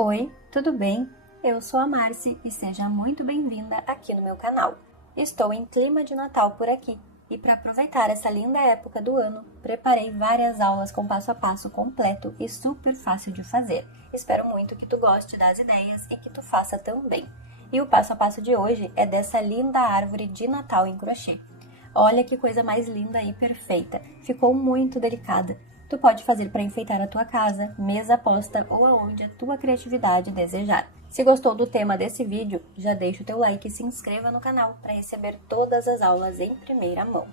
Oi, tudo bem? Eu sou a Marci e seja muito bem-vinda aqui no meu canal. Estou em clima de Natal por aqui e para aproveitar essa linda época do ano, preparei várias aulas com passo a passo completo e super fácil de fazer. Espero muito que tu goste das ideias e que tu faça também. E o passo a passo de hoje é dessa linda árvore de Natal em crochê. Olha que coisa mais linda e perfeita, ficou muito delicada. Tu pode fazer para enfeitar a tua casa, mesa posta ou aonde a tua criatividade desejar. Se gostou do tema desse vídeo, já deixa o teu like e se inscreva no canal para receber todas as aulas em primeira mão.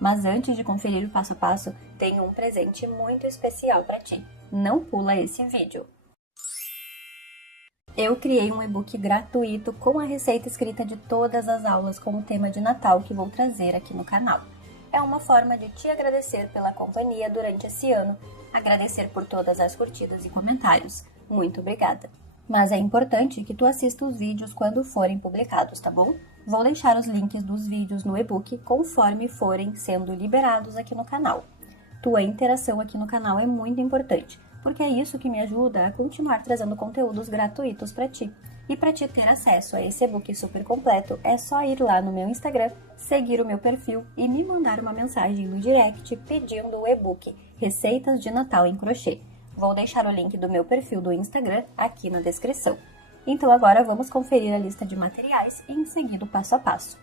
Mas antes de conferir o passo a passo, tenho um presente muito especial para ti. Não pula esse vídeo! Eu criei um e-book gratuito com a receita escrita de todas as aulas com o tema de Natal que vou trazer aqui no canal. É uma forma de te agradecer pela companhia durante esse ano, agradecer por todas as curtidas e comentários. Muito obrigada! Mas é importante que tu assista os vídeos quando forem publicados, tá bom? Vou deixar os links dos vídeos no e-book conforme forem sendo liberados aqui no canal. Tua interação aqui no canal é muito importante, porque é isso que me ajuda a continuar trazendo conteúdos gratuitos para ti. E para te ter acesso a esse e-book super completo, é só ir lá no meu Instagram, seguir o meu perfil e me mandar uma mensagem no direct pedindo o e-book Receitas de Natal em Crochê. Vou deixar o link do meu perfil do Instagram aqui na descrição. Então agora vamos conferir a lista de materiais e em seguida o passo a passo.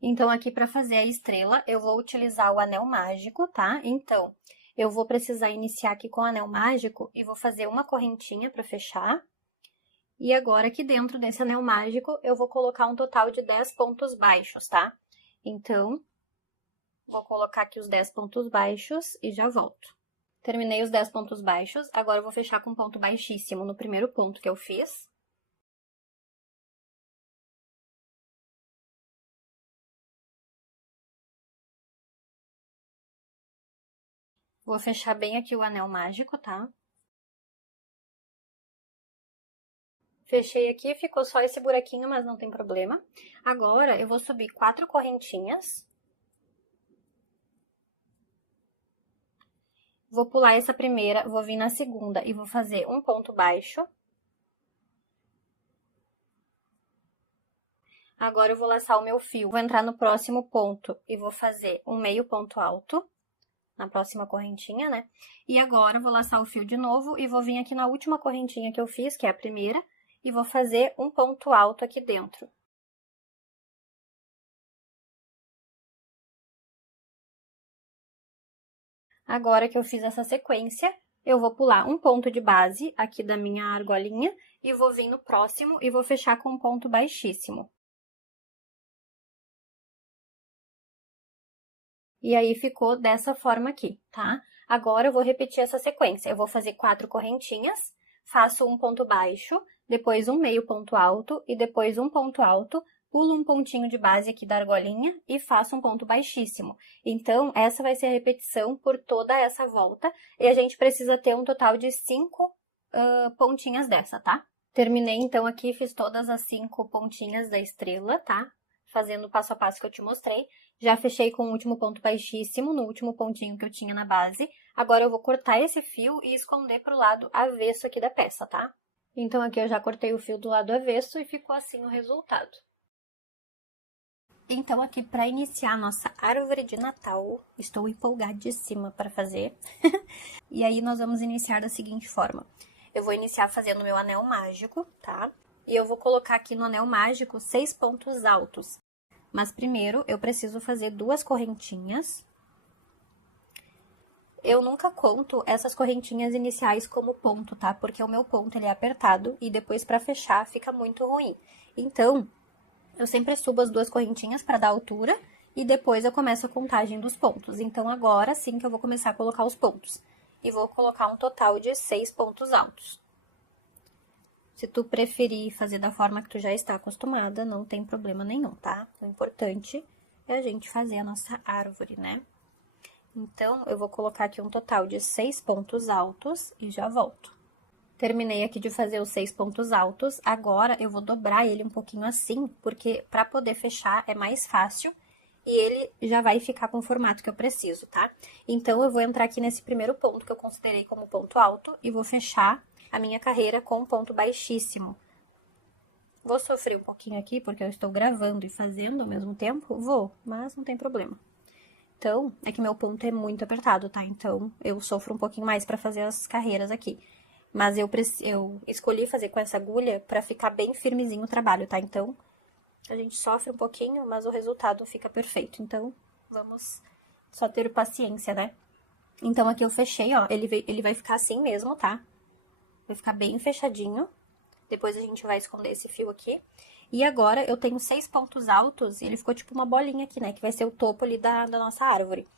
Então aqui para fazer a estrela eu vou utilizar o anel mágico, tá? Então eu vou precisar iniciar aqui com o anel mágico e vou fazer uma correntinha para fechar. E agora, aqui dentro desse anel mágico, eu vou colocar um total de 10 pontos baixos, tá? Então, vou colocar aqui os 10 pontos baixos e já volto. Terminei os 10 pontos baixos, agora eu vou fechar com um ponto baixíssimo no primeiro ponto que eu fiz. Vou fechar bem aqui o anel mágico, tá? Fechei aqui, ficou só esse buraquinho, mas não tem problema. Agora, eu vou subir 4 correntinhas. Vou pular essa primeira, vou vir na segunda e vou fazer um ponto baixo. Agora, eu vou laçar o meu fio. Vou entrar no próximo ponto e vou fazer um meio ponto alto. Na próxima correntinha, né? E agora, eu vou laçar o fio de novo e vou vir aqui na última correntinha que eu fiz, que é a primeira, e vou fazer um ponto alto aqui dentro. Agora que eu fiz essa sequência, eu vou pular um ponto de base aqui da minha argolinha e vou vir no próximo e vou fechar com um ponto baixíssimo. E aí, ficou dessa forma aqui, tá? Agora, eu vou repetir essa sequência. Eu vou fazer 4 correntinhas, faço um ponto baixo, depois um meio ponto alto e depois um ponto alto, pulo um pontinho de base aqui da argolinha e faço um ponto baixíssimo. Então, essa vai ser a repetição por toda essa volta e a gente precisa ter um total de 5 pontinhas dessa, tá? Terminei, então, aqui, fiz todas as 5 pontinhas da estrela, tá? Fazendo o passo a passo que eu te mostrei. Já fechei com o último ponto baixíssimo, no último pontinho que eu tinha na base. Agora, eu vou cortar esse fio e esconder pro lado avesso aqui da peça, tá? Então, aqui eu já cortei o fio do lado avesso e ficou assim o resultado. Então, aqui para iniciar a nossa árvore de Natal, estou empolgadíssima para fazer. E aí, nós vamos iniciar da seguinte forma. Eu vou iniciar fazendo meu anel mágico, tá? E eu vou colocar aqui no anel mágico 6 pontos altos. Mas primeiro, eu preciso fazer 2 correntinhas. Eu nunca conto essas correntinhas iniciais como ponto, tá? Porque o meu ponto, ele é apertado e depois pra fechar fica muito ruim. Então, eu sempre subo as 2 correntinhas pra dar altura e depois eu começo a contagem dos pontos. Então, agora sim que eu vou começar a colocar os pontos. E vou colocar um total de 6 pontos altos. Se tu preferir fazer da forma que tu já está acostumada, não tem problema nenhum, tá? O importante é a gente fazer a nossa árvore, né? Então, eu vou colocar aqui um total de 6 pontos altos e já volto. Terminei aqui de fazer os 6 pontos altos, agora eu vou dobrar ele um pouquinho assim, porque para poder fechar é mais fácil e ele já vai ficar com o formato que eu preciso, tá? Então, eu vou entrar aqui nesse primeiro ponto que eu considerei como ponto alto e vou fechar a minha carreira com ponto baixíssimo. Vou sofrer um pouquinho aqui, porque eu estou gravando e fazendo ao mesmo tempo? Vou, mas não tem problema. Então, é que meu ponto é muito apertado, tá? Então, eu sofro um pouquinho mais pra fazer as carreiras aqui. Mas eu escolhi fazer com essa agulha pra ficar bem firmezinho o trabalho, tá? Então, a gente sofre um pouquinho, mas o resultado fica perfeito. Então, vamos só ter paciência, né? Então, aqui eu fechei, ó. Ele vai ficar assim mesmo, tá? Vai ficar bem fechadinho. Depois a gente vai esconder esse fio aqui. E agora, eu tenho 6 pontos altos, e ele ficou tipo uma bolinha aqui, né? Que vai ser o topo ali da nossa árvore.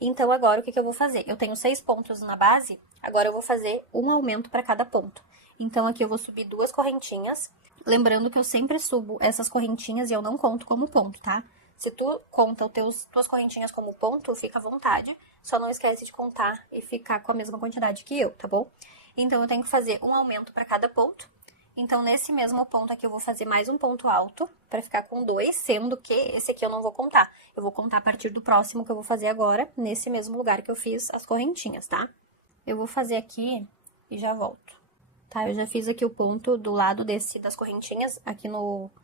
Então, agora, o que eu vou fazer? Eu tenho 6 pontos na base, agora eu vou fazer um aumento para cada ponto. Então, aqui eu vou subir 2 correntinhas. Lembrando que eu sempre subo essas correntinhas e eu não conto como ponto, tá? Se tu conta tuas correntinhas como ponto, fica à vontade. Só não esquece de contar e ficar com a mesma quantidade que eu, tá bom? Então, eu tenho que fazer um aumento para cada ponto. Então, nesse mesmo ponto aqui, eu vou fazer mais um ponto alto, pra ficar com 2, sendo que esse aqui eu não vou contar. Eu vou contar a partir do próximo que eu vou fazer agora, nesse mesmo lugar que eu fiz as correntinhas, tá? Eu vou fazer aqui e já volto. Tá, eu já fiz aqui o ponto do lado das correntinhas, aqui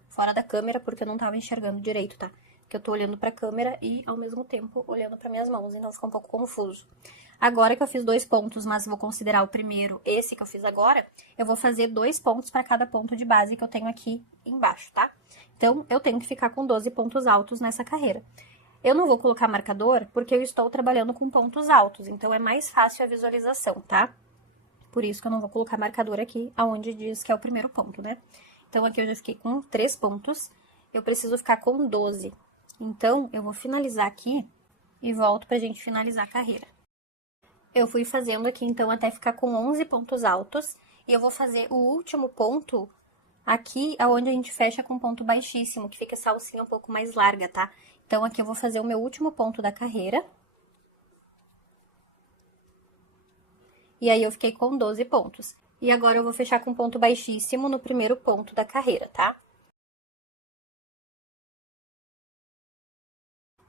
fora da câmera, porque eu não tava enxergando direito, tá? Porque eu tô olhando pra câmera e, ao mesmo tempo, olhando pra minhas mãos, então fica um pouco confuso. Agora que eu fiz 2 pontos, mas vou considerar o primeiro, esse que eu fiz agora, eu vou fazer 2 pontos para cada ponto de base que eu tenho aqui embaixo, tá? Então, eu tenho que ficar com 12 pontos altos nessa carreira. Eu não vou colocar marcador, porque eu estou trabalhando com pontos altos, então é mais fácil a visualização, tá? Por isso que eu não vou colocar marcador aqui, aonde diz que é o primeiro ponto, né? Então, aqui eu já fiquei com 3 pontos, eu preciso ficar com 12. Então, eu vou finalizar aqui e volto pra gente finalizar a carreira. Eu fui fazendo aqui, então, até ficar com 11 pontos altos. E eu vou fazer o último ponto aqui, aonde a gente fecha com ponto baixíssimo, que fica essa alcinha um pouco mais larga, tá? Então, aqui eu vou fazer o meu último ponto da carreira. E aí, eu fiquei com 12 pontos. E agora, eu vou fechar com ponto baixíssimo no primeiro ponto da carreira, tá?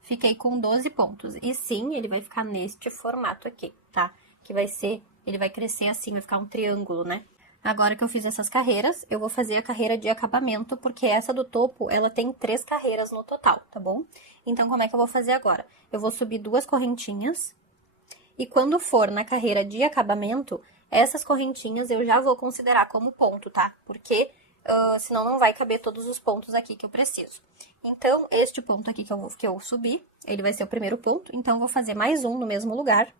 Fiquei com 12 pontos. E sim, ele vai ficar neste formato aqui, tá? Que vai ser, ele vai crescer assim, vai ficar um triângulo, né? Agora que eu fiz essas carreiras, eu vou fazer a carreira de acabamento, porque essa do topo, ela tem 3 carreiras no total, tá bom? Então, como é que eu vou fazer agora? Eu vou subir 2 correntinhas, e quando for na carreira de acabamento, essas correntinhas eu já vou considerar como ponto, tá? Porque senão não vai caber todos os pontos aqui que eu preciso. Então, este ponto aqui que eu subi, ele vai ser o primeiro ponto, então eu vou fazer mais um no mesmo lugar.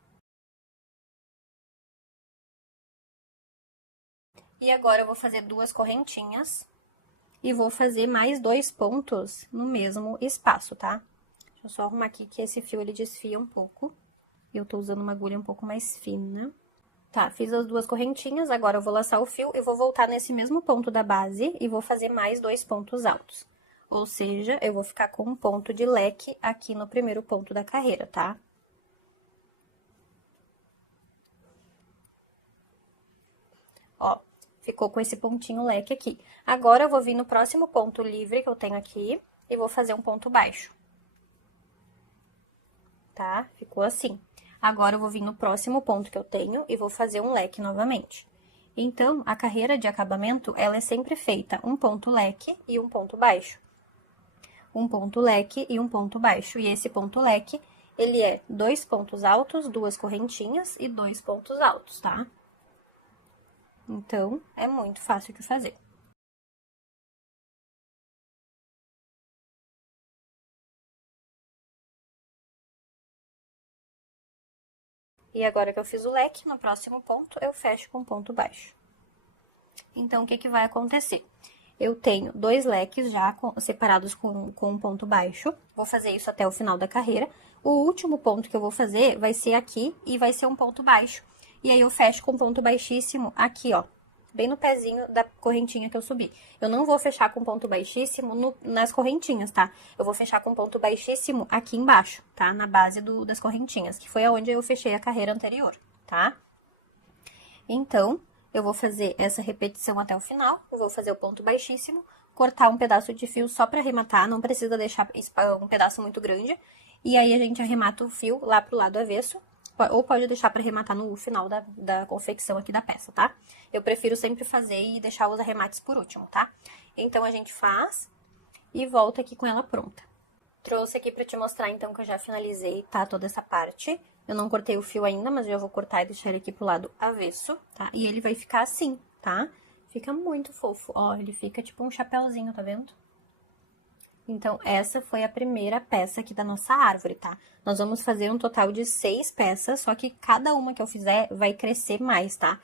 E agora eu vou fazer 2 correntinhas e vou fazer mais 2 pontos no mesmo espaço, tá? Deixa eu só arrumar aqui que esse fio ele desfia um pouco. E eu tô usando uma agulha um pouco mais fina. Tá, fiz as 2 correntinhas, agora eu vou laçar o fio e vou voltar nesse mesmo ponto da base e vou fazer mais 2 pontos altos. Ou seja, eu vou ficar com um ponto de leque aqui no primeiro ponto da carreira, tá? Ó, ficou com esse pontinho leque aqui. Agora, eu vou vir no próximo ponto livre que eu tenho aqui e vou fazer um ponto baixo. Tá? Ficou assim. Agora, eu vou vir no próximo ponto que eu tenho e vou fazer um leque novamente. Então, a carreira de acabamento, ela é sempre feita um ponto leque e um ponto baixo. Um ponto leque e um ponto baixo. E esse ponto leque, ele é 2 pontos altos, 2 correntinhas e 2 pontos altos, tá? Então, é muito fácil de fazer. E agora que eu fiz o leque, no próximo ponto, eu fecho com ponto baixo. Então, o que que vai acontecer? Eu tenho 2 leques já separados com um ponto baixo. Vou fazer isso até o final da carreira. O último ponto que eu vou fazer vai ser aqui e vai ser um ponto baixo. E aí, eu fecho com ponto baixíssimo aqui, ó. Bem no pezinho da correntinha que eu subi. Eu não vou fechar com ponto baixíssimo nas correntinhas, tá? Eu vou fechar com ponto baixíssimo aqui embaixo, tá? Na base das correntinhas, que foi aonde eu fechei a carreira anterior, tá? Então, eu vou fazer essa repetição até o final, eu vou fazer o ponto baixíssimo, cortar um pedaço de fio só pra arrematar, não precisa deixar um pedaço muito grande, e aí a gente arremata o fio lá pro lado avesso, ou pode deixar para arrematar no final da confecção aqui da peça, tá? Eu prefiro sempre fazer e deixar os arremates por último, tá? Então, a gente faz e volta aqui com ela pronta. Trouxe aqui pra te mostrar, então, que eu já finalizei, tá? Toda essa parte. Eu não cortei o fio ainda, mas já vou cortar e deixar ele aqui pro lado avesso, tá? E ele vai ficar assim, tá? Fica muito fofo. Ó, ele fica tipo um chapéuzinho, tá vendo? Então, essa foi a primeira peça aqui da nossa árvore, tá? Nós vamos fazer um total de 6 peças, só que cada uma que eu fizer vai crescer mais, tá?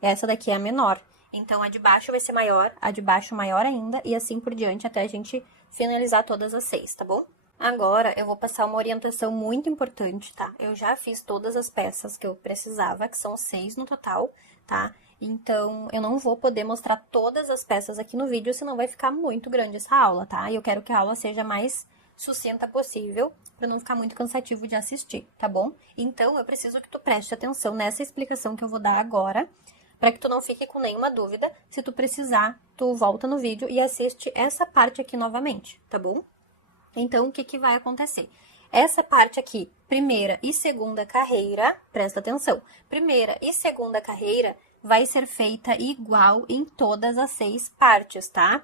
Essa daqui é a menor. Então, a de baixo vai ser maior, a de baixo maior ainda, e assim por diante, até a gente finalizar todas as 6, tá bom? Agora, eu vou passar uma orientação muito importante, tá? Eu já fiz todas as peças que eu precisava, que são 6 no total, tá? Então, eu não vou poder mostrar todas as peças aqui no vídeo, senão vai ficar muito grande essa aula, tá? E eu quero que a aula seja mais sucinta possível, para não ficar muito cansativo de assistir, tá bom? Então, eu preciso que tu preste atenção nessa explicação que eu vou dar agora, para que tu não fique com nenhuma dúvida. Se tu precisar, tu volta no vídeo e assiste essa parte aqui novamente, tá bom? Então, o que que vai acontecer? Essa parte aqui, primeira e segunda carreira, presta atenção, primeira e segunda carreira vai ser feita igual em todas as 6 partes, tá?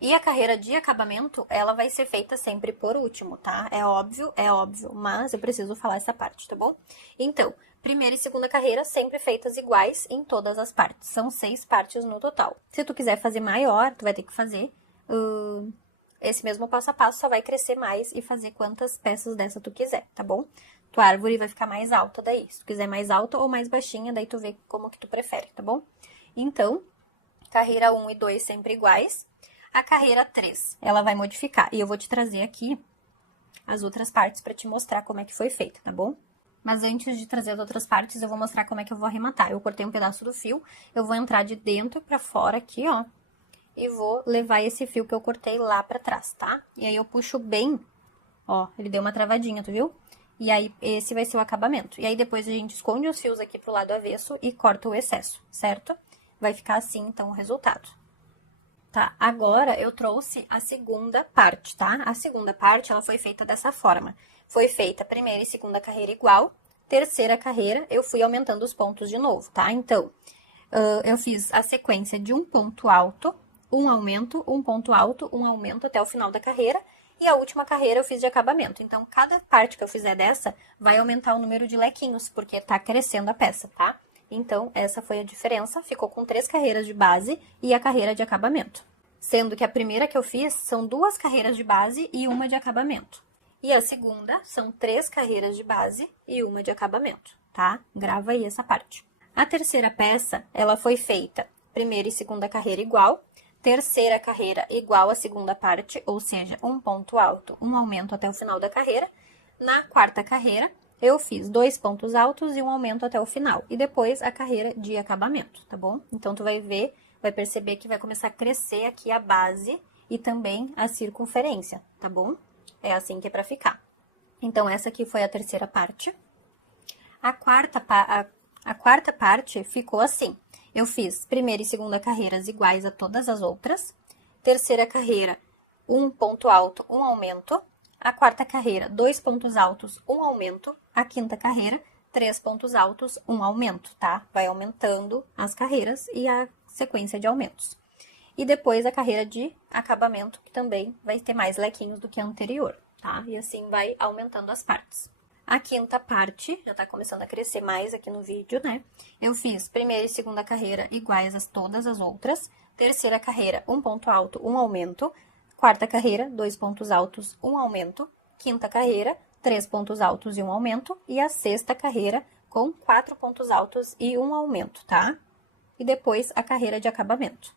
E a carreira de acabamento, ela vai ser feita sempre por último, tá? É óbvio, mas eu preciso falar essa parte, tá bom? Então, primeira e segunda carreira sempre feitas iguais em todas as partes. São 6 partes no total. Se tu quiser fazer maior, tu vai ter que fazer esse mesmo passo a passo, só vai crescer mais e fazer quantas peças dessa tu quiser, tá bom? Tua árvore vai ficar mais alta daí. Se tu quiser mais alta ou mais baixinha, daí tu vê como que tu prefere, tá bom? Então, carreira 1 e 2 sempre iguais. A carreira 3, ela vai modificar. E eu vou te trazer aqui as outras partes pra te mostrar como é que foi feita, tá bom? Mas antes de trazer as outras partes, eu vou mostrar como é que eu vou arrematar. Eu cortei um pedaço do fio, eu vou entrar de dentro pra fora aqui, ó. E vou levar esse fio que eu cortei lá pra trás, tá? E aí eu puxo bem, ó, ele deu uma travadinha, tu viu? E aí, esse vai ser o acabamento. E aí, depois a gente esconde os fios aqui pro lado avesso e corta o excesso, certo? Vai ficar assim, então, o resultado. Tá, agora eu trouxe a segunda parte, tá? A segunda parte, ela foi feita dessa forma. Foi feita a primeira e segunda carreira igual, terceira carreira, eu fui aumentando os pontos de novo, tá? Então, eu fiz a sequência de um ponto alto, um aumento, um ponto alto, um aumento até o final da carreira. E a última carreira eu fiz de acabamento. Então, cada parte que eu fizer dessa vai aumentar o número de lequinhos, porque tá crescendo a peça, tá? Então, essa foi a diferença. Ficou com 3 carreiras de base e a carreira de acabamento. Sendo que a primeira que eu fiz são 2 carreiras de base e uma de acabamento. E a segunda são 3 carreiras de base e uma de acabamento, tá? Grava aí essa parte. A terceira peça, ela foi feita primeira e segunda carreira igual. Terceira carreira igual à segunda parte, ou seja, um ponto alto, um aumento até o final da carreira. Na quarta carreira, eu fiz 2 pontos altos e um aumento até o final. E depois a carreira de acabamento, tá bom? Então, tu vai ver, vai perceber que vai começar a crescer aqui a base e também a circunferência, tá bom? É assim que é pra ficar. Então, essa aqui foi a terceira parte. A quarta parte ficou assim. Eu fiz primeira e segunda carreiras iguais a todas as outras. Terceira carreira, um ponto alto, um aumento. A quarta carreira, 2 pontos altos, um aumento. A quinta carreira, 3 pontos altos, um aumento, tá? Vai aumentando as carreiras e a sequência de aumentos. E depois a carreira de acabamento, que também vai ter mais lequinhos do que a anterior, tá? E assim vai aumentando as partes. A quinta parte, já tá começando a crescer mais aqui no vídeo, né? Eu fiz primeira e segunda carreira iguais a todas as outras. Terceira carreira, um ponto alto, um aumento. Quarta carreira, 2 pontos altos, um aumento. Quinta carreira, 3 pontos altos e um aumento. E a sexta carreira, com 4 pontos altos e um aumento, tá? E depois a carreira de acabamento.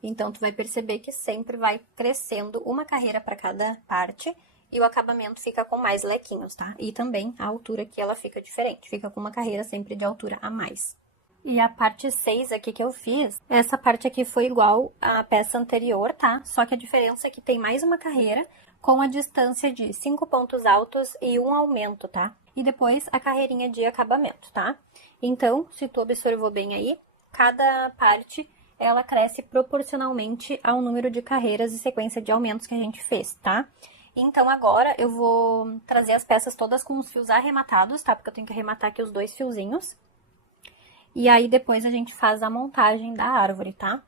Então, tu vai perceber que sempre vai crescendo uma carreira para cada parte. E o acabamento fica com mais lequinhos, tá? E também a altura aqui, ela fica diferente. Fica com uma carreira sempre de altura a mais. E a parte 6 aqui que eu fiz, essa parte aqui foi igual à peça anterior, tá? Só que a diferença é que tem mais uma carreira com a distância de 5 pontos altos e um aumento, tá? E depois a carreirinha de acabamento, tá? Então, se tu observou bem aí, cada parte ela cresce proporcionalmente ao número de carreiras e sequência de aumentos que a gente fez, tá? Então, agora eu vou trazer as peças todas com os fios arrematados, tá? Porque eu tenho que arrematar aqui os 2 fiozinhos. E aí, depois a gente faz a montagem da árvore, tá?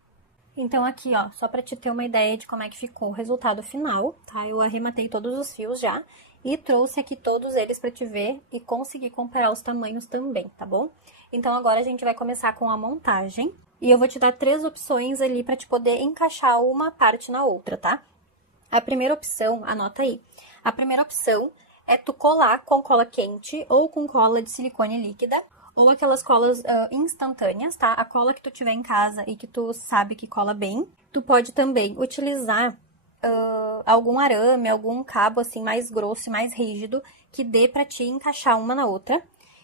Então, aqui, ó, só pra te ter uma ideia de como é que ficou o resultado final, tá? Eu arrematei todos os fios já e trouxe aqui todos eles pra te ver e conseguir comparar os tamanhos também, tá bom? Então, agora a gente vai começar com a montagem e eu vou te dar 3 opções ali pra te poder encaixar uma parte na outra, tá? A primeira opção, anota aí, a primeira opção é tu colar com cola quente ou com cola de silicone líquida, ou aquelas colas instantâneas, tá? A cola que tu tiver em casa e que tu sabe que cola bem. Tu pode também utilizar algum arame, algum cabo assim mais grosso e mais rígido que dê pra te encaixar uma na outra.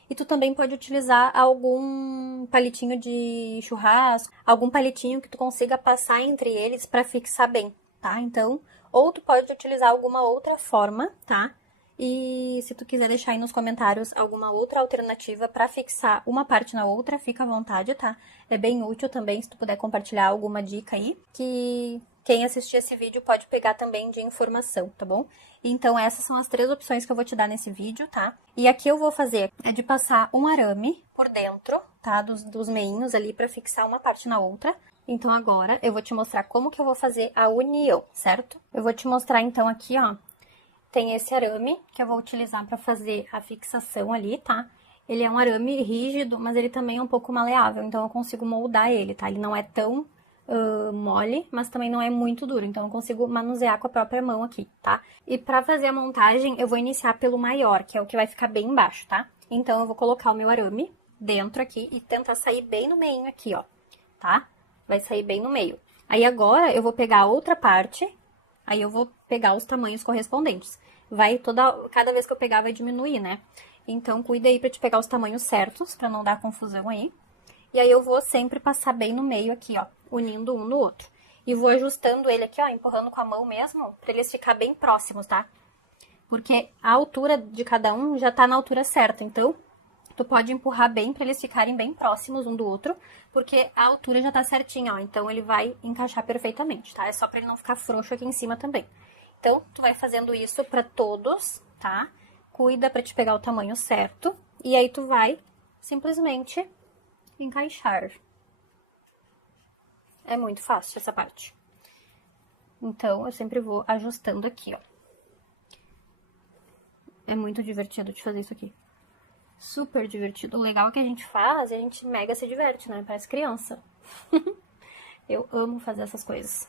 E tu também pode utilizar algum palitinho de churrasco, algum palitinho que tu consiga passar entre eles pra fixar bem, tá? Então, ou tu pode utilizar alguma outra forma, tá? E se tu quiser deixar aí nos comentários alguma outra alternativa pra fixar uma parte na outra, fica à vontade, tá? É bem útil também se tu puder compartilhar alguma dica aí, que quem assistir esse vídeo pode pegar também de informação, tá bom? Então, essas são as 3 opções que eu vou te dar nesse vídeo, tá? E aqui eu vou fazer é de passar um arame por dentro, tá? Dos meinhos ali pra fixar uma parte na outra. Então, agora eu vou te mostrar como que eu vou fazer a união, certo? Eu vou te mostrar, então, aqui, ó, tem esse arame que eu vou utilizar pra fazer a fixação ali, tá? Ele é um arame rígido, mas ele também é um pouco maleável, então eu consigo moldar ele, tá? Ele não é tão mole, mas também não é muito duro, então eu consigo manusear com a própria mão aqui, tá? E pra fazer a montagem, eu vou iniciar pelo maior, que é o que vai ficar bem embaixo, tá? Então, eu vou colocar o meu arame dentro aqui e tentar sair bem no meio aqui, ó, tá? Vai sair bem no meio. Aí, agora, eu vou pegar a outra parte, aí eu vou pegar os tamanhos correspondentes. Cada vez que eu pegar, vai diminuir, né? Então, cuida aí pra te pegar os tamanhos certos, pra não dar confusão aí. E aí, eu vou sempre passar bem no meio aqui, ó, unindo um no outro. E vou ajustando ele aqui, ó, empurrando com a mão mesmo, pra eles ficar bem próximos, tá? Porque a altura de cada um já tá na altura certa, então tu pode empurrar bem pra eles ficarem bem próximos um do outro, porque a altura já tá certinha, ó, então ele vai encaixar perfeitamente, tá? É só pra ele não ficar frouxo aqui em cima também. Então, tu vai fazendo isso pra todos, tá? Cuida pra te pegar o tamanho certo, e aí tu vai simplesmente encaixar. É muito fácil essa parte. Então, eu sempre vou ajustando aqui, ó. É muito divertido de fazer isso aqui. Super divertido. O legal é que a gente faz e a gente mega se diverte, né? Parece criança. Eu amo fazer essas coisas.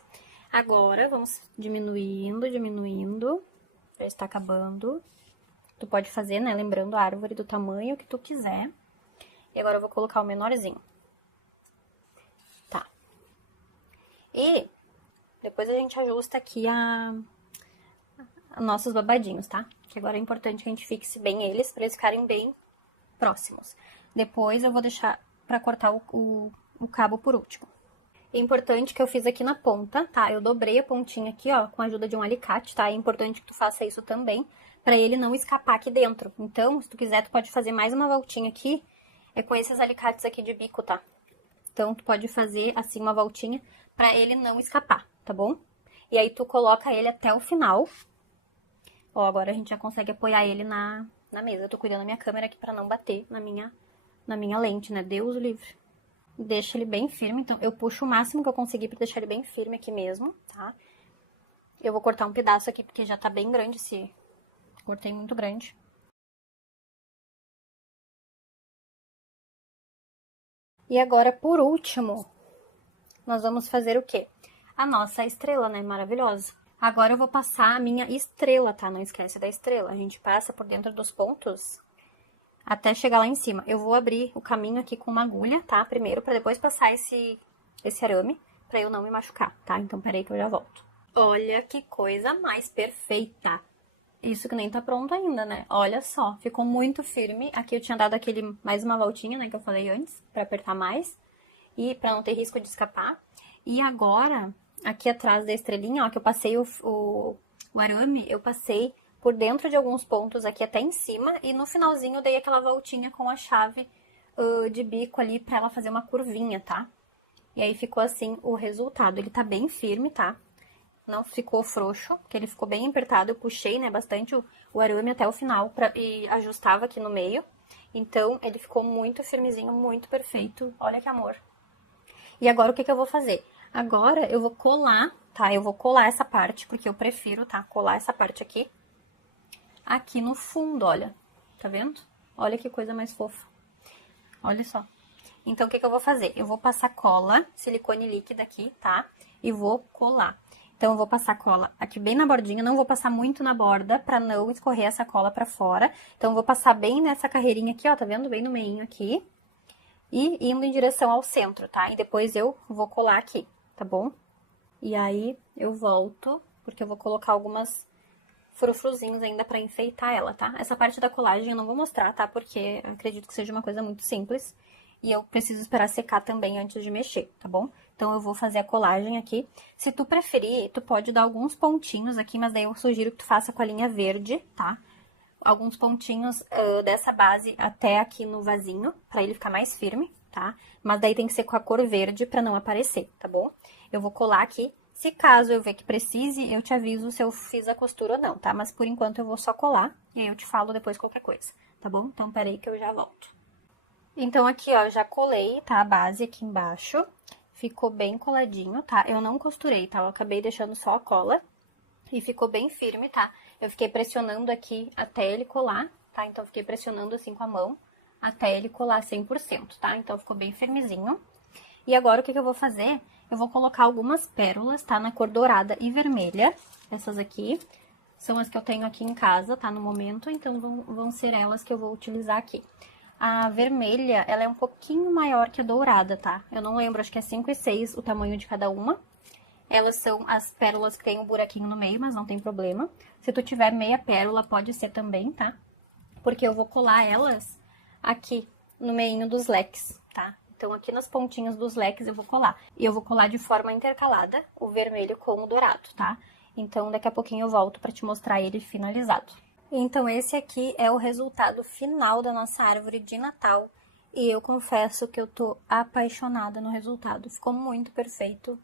Agora, vamos diminuindo, diminuindo. Já está acabando. Tu pode fazer, né? Lembrando a árvore do tamanho que tu quiser. E agora eu vou colocar o menorzinho. Tá. E depois a gente ajusta aqui nossos babadinhos, tá? Que agora é importante que a gente fixe bem eles, pra eles ficarem bem próximos. Depois eu vou deixar pra cortar o cabo por último. É importante que eu fiz aqui na ponta, tá? Eu dobrei a pontinha aqui, ó, com a ajuda de um alicate, tá? É importante que tu faça isso também, pra ele não escapar aqui dentro. Então, se tu quiser, tu pode fazer mais uma voltinha aqui, com esses alicates aqui de bico, tá? Então, tu pode fazer assim uma voltinha pra ele não escapar, tá bom? E aí, tu coloca ele até o final. Ó, agora a gente já consegue apoiar ele na mesa. Eu tô cuidando da minha câmera aqui pra não bater na minha lente, né? Deus o livre. Deixa ele bem firme, então eu puxo o máximo que eu conseguir pra deixar ele bem firme aqui mesmo, tá? Eu vou cortar um pedaço aqui porque já tá bem grande cortei muito grande. E agora, por último, nós vamos fazer o quê? A nossa estrela, né? Maravilhosa. Agora eu vou passar a minha estrela, tá? Não esquece da estrela. A gente passa por dentro dos pontos até chegar lá em cima. Eu vou abrir o caminho aqui com uma agulha, tá? Primeiro, pra depois passar esse arame, pra eu não me machucar, tá? Então, peraí que eu já volto. Olha que coisa mais perfeita! Isso que nem tá pronto ainda, né? Olha só, ficou muito firme. Aqui eu tinha dado mais uma voltinha, né, que eu falei antes, pra apertar mais. E pra não ter risco de escapar. E agora, aqui atrás da estrelinha, ó, que eu passei o arame, eu passei por dentro de alguns pontos aqui até em cima. E no finalzinho eu dei aquela voltinha com a chave de bico ali pra ela fazer uma curvinha, tá? E aí ficou assim o resultado. Ele tá bem firme, tá? não ficou frouxo, porque ele ficou bem apertado. Eu puxei, né, bastante o arame até o final e ajustava aqui no meio. Então, ele ficou muito firmezinho, muito perfeito. Olha que amor. E agora, o que eu vou fazer? Agora, eu vou colar, tá? Eu vou colar essa parte, porque eu prefiro, tá? Colar essa parte aqui no fundo, olha. Tá vendo? Olha que coisa mais fofa. Olha só. Então, o que eu vou fazer? Eu vou passar cola, silicone líquida aqui, tá? E vou colar. Então, eu vou passar cola aqui bem na bordinha, não vou passar muito na borda pra não escorrer essa cola pra fora. Então, eu vou passar bem nessa carreirinha aqui, ó, tá vendo? Bem no meinho aqui. E indo em direção ao centro, tá? E depois eu vou colar aqui, tá bom? E aí, eu volto, porque eu vou colocar algumas frufruzinhos ainda pra enfeitar ela, tá? Essa parte da colagem eu não vou mostrar, tá? Porque eu acredito que seja uma coisa muito simples. E eu preciso esperar secar também antes de mexer, tá bom? Então, eu vou fazer a colagem aqui. Se tu preferir, tu pode dar alguns pontinhos aqui, mas daí eu sugiro que tu faça com a linha verde, tá? Alguns pontinhos dessa base até aqui no vasinho, pra ele ficar mais firme, tá? Mas daí tem que ser com a cor verde pra não aparecer, tá bom? Eu vou colar aqui. Se caso eu ver que precise, eu te aviso se eu fiz a costura ou não, tá? Mas por enquanto eu vou só colar e aí eu te falo depois qualquer coisa, tá bom? Então, peraí que eu já volto. Então, aqui, ó, já colei, tá? A base aqui embaixo. Ficou bem coladinho, tá? Eu não costurei, tá? Eu acabei deixando só a cola. E ficou bem firme, tá? Eu fiquei pressionando aqui até ele colar, tá? Então, eu fiquei pressionando assim com a mão até ele colar 100%, tá? Então, ficou bem firmezinho. E agora, o que eu vou fazer? Eu vou colocar algumas pérolas, tá? Na cor dourada e vermelha. Essas aqui são as que eu tenho aqui em casa, tá? No momento, então, vão ser elas que eu vou utilizar aqui. A vermelha, ela é um pouquinho maior que a dourada, tá? Eu não lembro, acho que é 5 e 6 o tamanho de cada uma. Elas são as pérolas que tem um buraquinho no meio, mas não tem problema. Se tu tiver meia pérola, pode ser também, tá? Porque eu vou colar elas aqui no meinho dos leques, tá? Então, aqui nas pontinhas dos leques eu vou colar. E eu vou colar de forma intercalada o vermelho com o dourado, tá? Então, daqui a pouquinho eu volto pra te mostrar ele finalizado. Então, esse aqui é o resultado final da nossa árvore de Natal. E eu confesso que eu tô apaixonada no resultado. Ficou muito perfeito.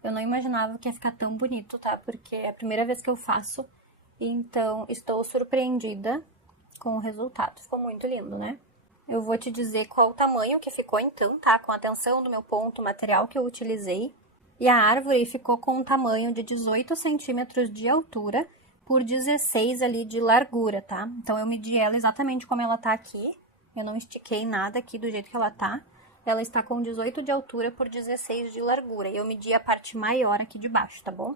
Eu não imaginava que ia ficar tão bonito, tá? Porque é a primeira vez que eu faço. Então, estou surpreendida com o resultado. Ficou muito lindo, né? Eu vou te dizer qual o tamanho que ficou então, tá? Com a tensão do meu ponto, o material que eu utilizei. E a árvore ficou com um tamanho de 18 centímetros de altura por 16 ali de largura, tá? Então, eu medi ela exatamente como ela tá aqui. Eu não estiquei nada aqui do jeito que ela tá. Ela está com 18 de altura por 16 de largura. E eu medi a parte maior aqui de baixo, tá bom?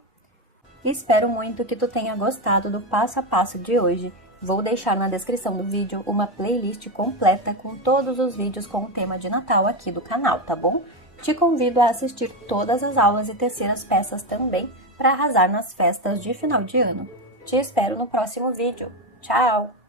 Espero muito que tu tenha gostado do passo a passo de hoje. Vou deixar na descrição do vídeo uma playlist completa com todos os vídeos com o tema de Natal aqui do canal, tá bom? Te convido a assistir todas as aulas e tecer as peças também para arrasar nas festas de final de ano. Te espero no próximo vídeo. Tchau!